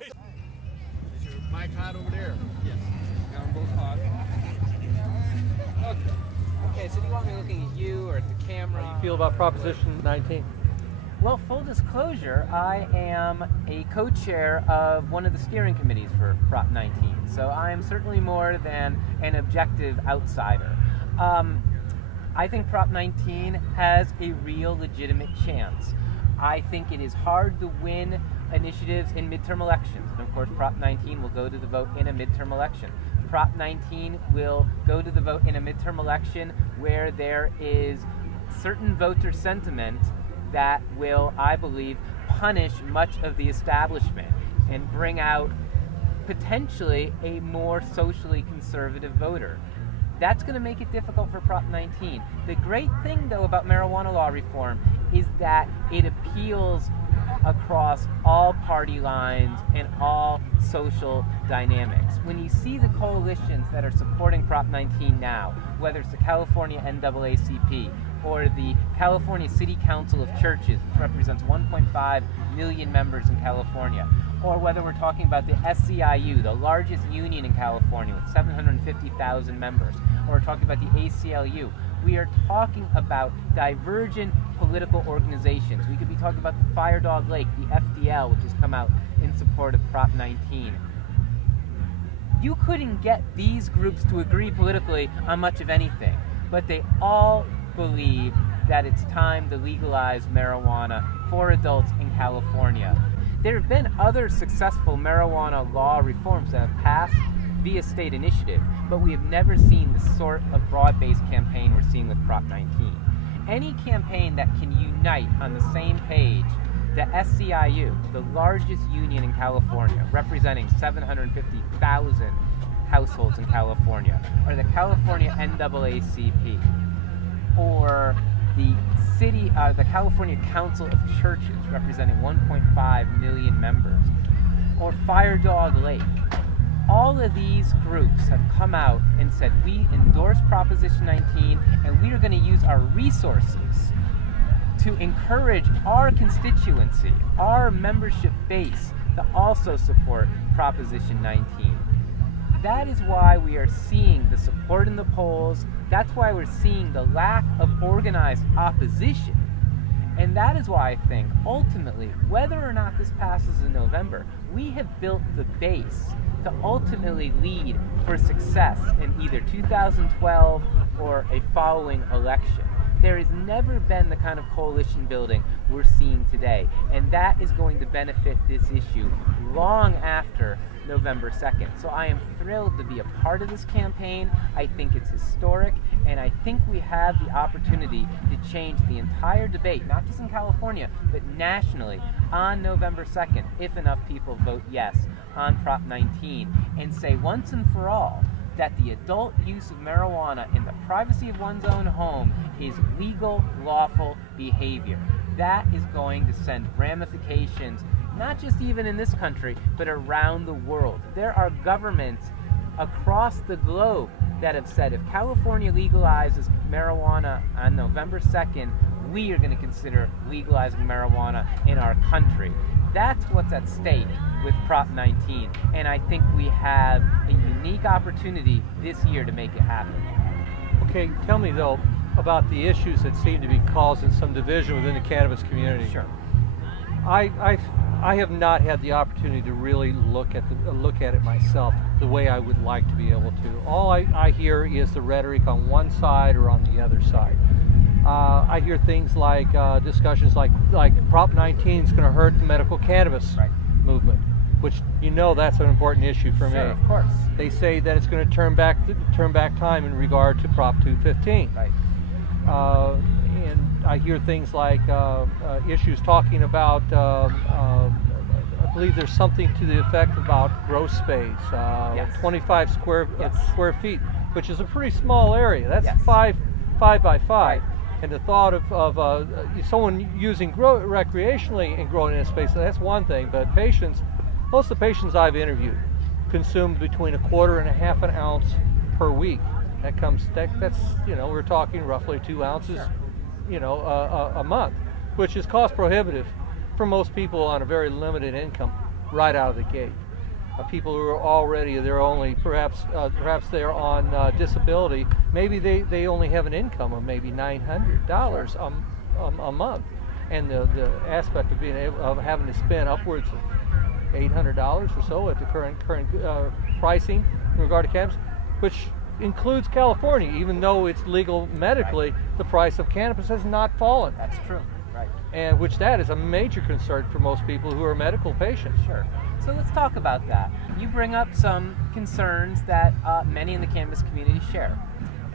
Is your mic hot over there? Yes. Got them both hot. Okay. Okay, so do you want me looking at you or at the camera? How do you feel about Proposition 19? Well, full disclosure, I am a co-chair of one of the steering committees for Prop 19, so I am certainly more than an objective outsider. I think Prop 19 has a real legitimate chance. I think it is hard to win initiatives in midterm elections, and of course Prop 19 will go to the vote in a midterm election. Prop 19 will go to the vote in a midterm election where there is certain voter sentiment that will, I believe, punish much of the establishment and bring out potentially a more socially conservative voter. That's going to make it difficult for Prop 19. The great thing, though, about marijuana law reform is that it appeals across all party lines and all social dynamics. When you see the coalitions that are supporting Prop 19 now, whether it's the California NAACP or the California City Council of Churches, which represents 1.5 million members in California, or whether we're talking about the SCIU, the largest union in California with 750,000 members, or we're talking about the ACLU, we are talking about divergent political organizations. We could be talking about the Fire Dog Lake, the FDL, which has come out in support of Prop 19. You couldn't get these groups to agree politically on much of anything, but they all believe that it's time to legalize marijuana for adults in California. There have been other successful marijuana law reforms that have passed via state initiative, but we have never seen the sort of broad-based campaign we're seeing with Prop 19. Any campaign that can unite on the same page the SCIU, the largest union in California, representing 750,000 households in California, or the California NAACP, or the California Council of Churches, representing 1.5 million members, or Fire Dog Lake. All of these groups have come out and said, we endorse Proposition 19, and we are going to use our resources to encourage our constituency, our membership base, to also support Proposition 19. That is why we are seeing the support in the polls. That's why we're seeing the lack of organized opposition. And that is why I think, ultimately, whether or not this passes in November, we have built the base to ultimately lead for success in either 2012 or a following election. There has never been the kind of coalition building we're seeing today, and that is going to benefit this issue long after November 2nd. So I am thrilled to be a part of this campaign. I think it's historic, and I think we have the opportunity to change the entire debate, not just in California, but nationally, on November 2nd, if enough people vote yes on Prop 19, and say once and for all that the adult use of marijuana in the privacy of one's own home is legal, lawful behavior. That is going to send ramifications, not just even in this country, but around the world. There are governments across the globe that have said if California legalizes marijuana on November 2nd, we are going to consider legalizing marijuana in our country. That's what's at stake with Prop 19, and I think we have a unique opportunity this year to make it happen. Okay, tell me though about the issues that seem to be causing some division within the cannabis community. Sure. I have not had the opportunity to really look at it myself the way I would like to be able to. All I hear is the rhetoric on one side or on the other side. I hear things like discussions like Prop 19 is going to hurt the medical cannabis movement, which that's an important issue for me. Sure, of course. They say that it's going to turn back time in regard to Prop 215. Right. And I hear things like issues talking about, I believe there's something to the effect about gross space, Yes. 25 square feet, which is a pretty small area. That's Yes. 5 by 5. Right. And the thought of someone using recreationally and growing in a space, that's one thing, but most of the patients I've interviewed consumed between 1/4 and 1/2 ounce per week. That's we're talking roughly 2 ounces, Sure. a month, which is cost prohibitive for most people on a very limited income. right out of the gate. People who are already, they're only perhaps they're on disability. Maybe they only have an income of maybe $900 a month, and the aspect of being able of having to spend upwards of $800 or so at the current pricing in regard to cannabis, which includes California, even though it's legal medically, right. The price of cannabis has not fallen. That's true, right? And which that is a major concern for most people who are medical patients. Sure. So let's talk about that. You bring up some concerns that many in the cannabis community share.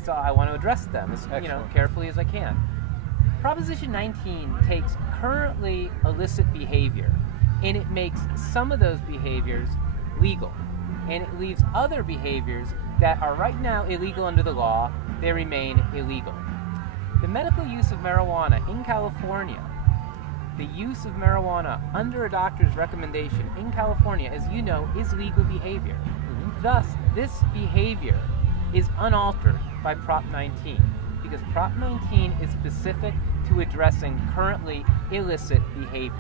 So I want to address them as carefully as I can. Proposition 19 takes currently illicit behavior and it makes some of those behaviors legal. And it leaves other behaviors that are right now illegal under the law, they remain illegal. The medical use of marijuana in California, the use of marijuana under a doctor's recommendation in California, as you know, is legal behavior. Mm-hmm. Thus, this behavior is unaltered by Prop 19, because Prop 19 is specific to addressing currently illicit behavior.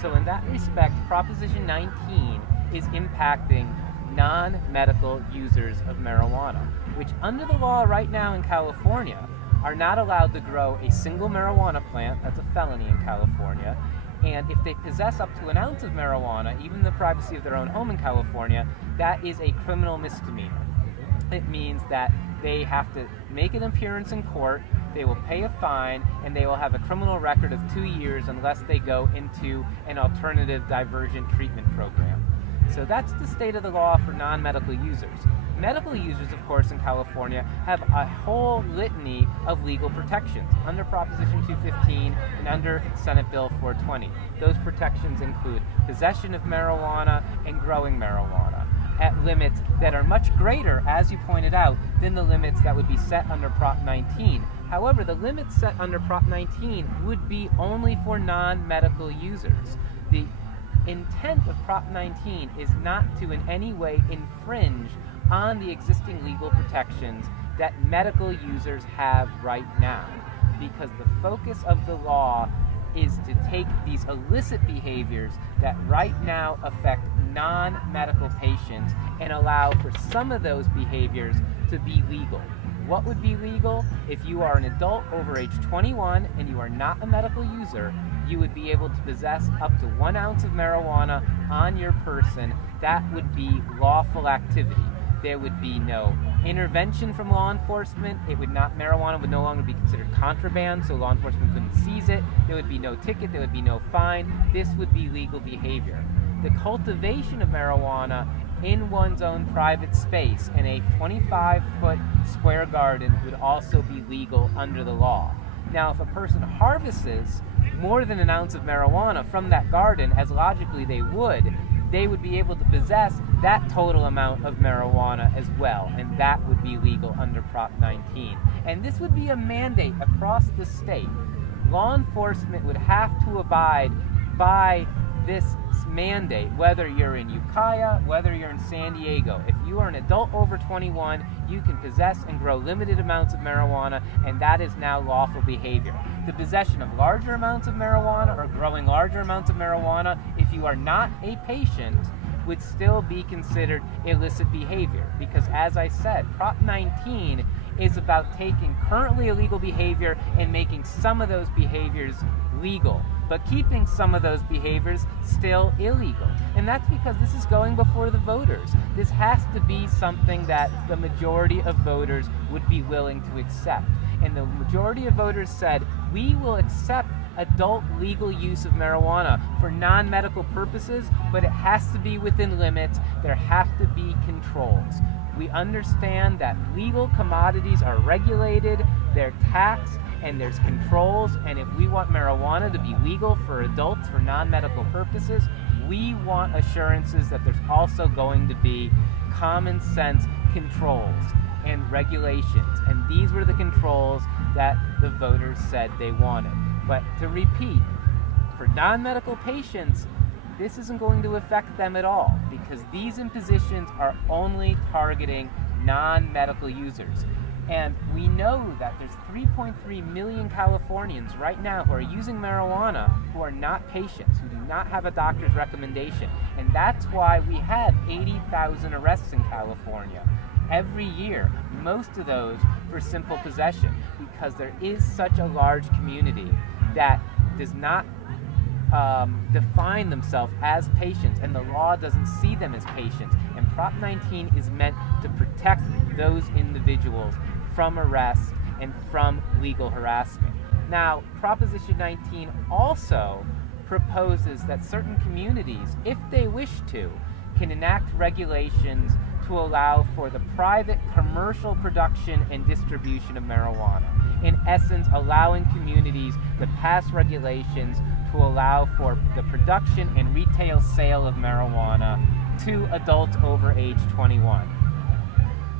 So in that respect, Proposition 19 is impacting non-medical users of marijuana, which under the law right now in California are not allowed to grow a single marijuana plant. That's a felony in California. And if they possess up to an ounce of marijuana, even in the privacy of their own home in California, that is a criminal misdemeanor. It means that they have to make an appearance in court, they will pay a fine, and they will have a criminal record of 2 years unless they go into an alternative divergent treatment program. So that's the state of the law for non-medical users. Medical users, of course, in California have a whole litany of legal protections under Proposition 215 and under Senate Bill 420. Those protections include possession of marijuana and growing marijuana at limits that are much greater, as you pointed out, than the limits that would be set under Prop 19. However, the limits set under Prop 19 would be only for non-medical users. The intent of Prop 19 is not to in any way infringe on the existing legal protections that medical users have right now, because the focus of the law is to take these illicit behaviors that right now affect non-medical patients and allow for some of those behaviors to be legal. What would be legal? If you are an adult over age 21 and you are not a medical user, you would be able to possess up to 1 ounce of marijuana on your person. That would be lawful activity. There would be no intervention from law enforcement. Marijuana would no longer be considered contraband, so law enforcement couldn't seize it. There would be no ticket, there would be no fine. This would be legal behavior. The cultivation of marijuana in one's own private space in a 25-foot square garden would also be legal under the law. Now, if a person harvests more than 1 ounce of marijuana from that garden, as logically they would be able to possess that total amount of marijuana as well, and that would be legal under Prop 19. And this would be a mandate across the state. Law enforcement would have to abide by this mandate, whether you're in Ukiah, whether you're in San Diego. If you are an adult over 21, you can possess and grow limited amounts of marijuana, and that is now lawful behavior. The possession of larger amounts of marijuana or growing larger amounts of marijuana, if you are not a patient, would still be considered illicit behavior, because as I said, Prop 19 is about taking currently illegal behavior and making some of those behaviors legal, but keeping some of those behaviors still illegal. And that's because this is going before the voters. This has to be something that the majority of voters would be willing to accept. And the majority of voters said, we will accept adult legal use of marijuana for non-medical purposes, but it has to be within limits. There have to be controls. We understand that legal commodities are regulated, they're taxed, and there's controls, and if we want marijuana to be legal for adults for non-medical purposes, we want assurances that there's also going to be common sense controls and regulations. And these were the controls that the voters said they wanted. But to repeat, for non-medical patients, this isn't going to affect them at all, because these impositions are only targeting non-medical users. And we know that there's 3.3 million Californians right now who are using marijuana who are not patients, who do not have a doctor's recommendation. And that's why we have 80,000 arrests in California every year, most of those for simple possession, because there is such a large community that does not define themselves as patients, and the law doesn't see them as patients. And Prop 19 is meant to protect those individuals from arrest and from legal harassment. Now, Proposition 19 also proposes that certain communities, if they wish to, can enact regulations to allow for the private commercial production and distribution of marijuana. In essence, allowing communities to pass regulations to allow for the production and retail sale of marijuana to adults over age 21.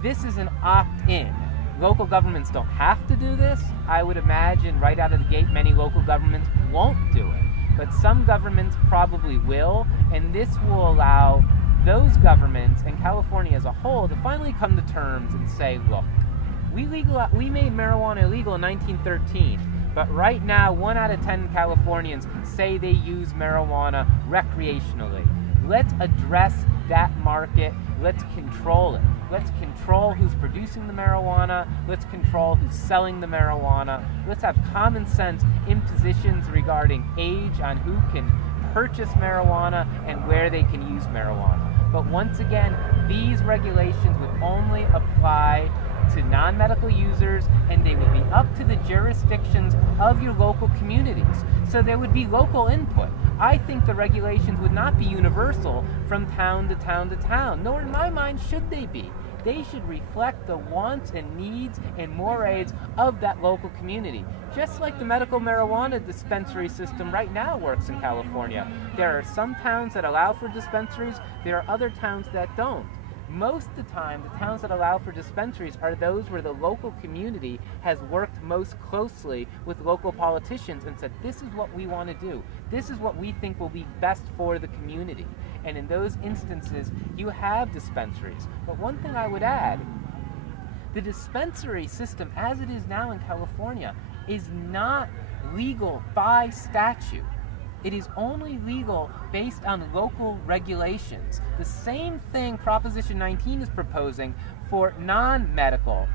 This is an opt-in. Local governments don't have to do this. I would imagine right out of the gate many local governments won't do it. But some governments probably will, and this will allow those governments and California as a whole to finally come to terms and say, look, we made marijuana illegal in 1913, but right now 1 out of 10 Californians say they use marijuana recreationally. Let's address that market. Let's control it. Let's control who's producing the marijuana. Let's control who's selling the marijuana. Let's have common sense impositions regarding age on who can purchase marijuana and where they can use marijuana. But once again, these regulations would only apply to non-medical users, and they would be up to the jurisdictions of your local communities. So there would be local input. I think the regulations would not be universal from town to town to town, nor in my mind should they be. They should reflect the wants and needs and mores of that local community. Just like the medical marijuana dispensary system right now works in California. There are some towns that allow for dispensaries, there are other towns that don't. Most of the time, the towns that allow for dispensaries are those where the local community has worked most closely with local politicians and said, this is what we want to do. This is what we think will be best for the community. And in those instances, you have dispensaries. But one thing I would add, the dispensary system as it is now in California is not legal by statute. It is only legal based on local regulations. The same thing Proposition 19 is proposing for non-medical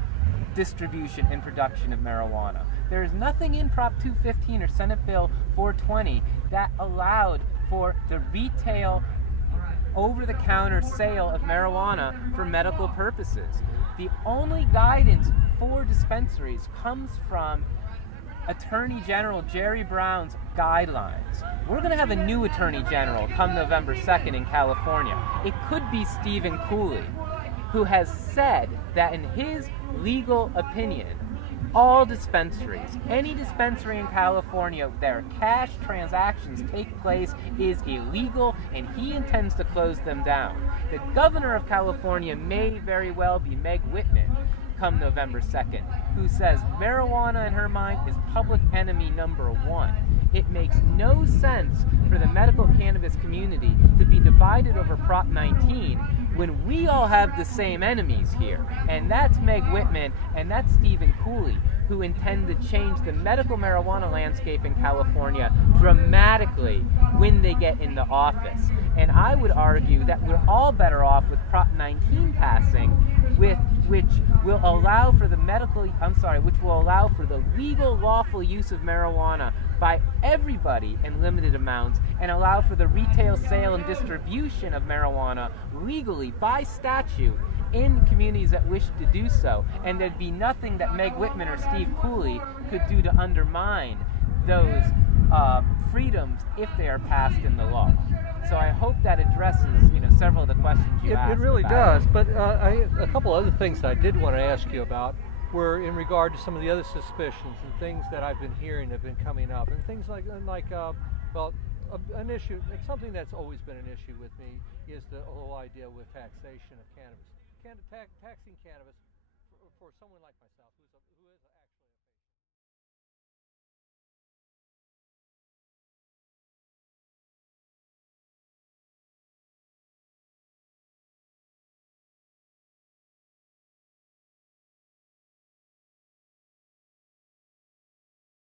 distribution and production of marijuana. There is nothing in Prop 215 or Senate Bill 420 that allowed for the retail over-the-counter sale of marijuana for medical purposes. The only guidance for dispensaries comes from Attorney General Jerry Brown's guidelines. We're going to have a new Attorney General come November 2nd in California. It could be Stephen Cooley, who has said that in his legal opinion, all dispensaries, any dispensary in California where cash transactions take place is illegal, and he intends to close them down. The governor of California may very well be Meg Whitman come November 2nd, who says marijuana in her mind is public enemy number 1. It makes no sense for the medical cannabis community to be divided over Prop 19 when we all have the same enemies here. And that's Meg Whitman and that's Stephen Cooley, who intend to change the medical marijuana landscape in California dramatically when they get into office. And I would argue that we're all better off with Prop 19 passing, which will allow for the legal, lawful use of marijuana by everybody in limited amounts, and allow for the retail sale and distribution of marijuana legally by statute in communities that wish to do so. And there'd be nothing that Meg Whitman or Steve Cooley could do to undermine those freedoms if they are passed in the law. So I hope that addresses, several of the questions you asked. It really does. But a couple other things that I did want to ask you about were in regard to some of the other suspicions and things that I've been hearing have been coming up, and things like an issue, something that's always been an issue with me is the whole idea with taxation of cannabis. Taxing cannabis for someone like myself.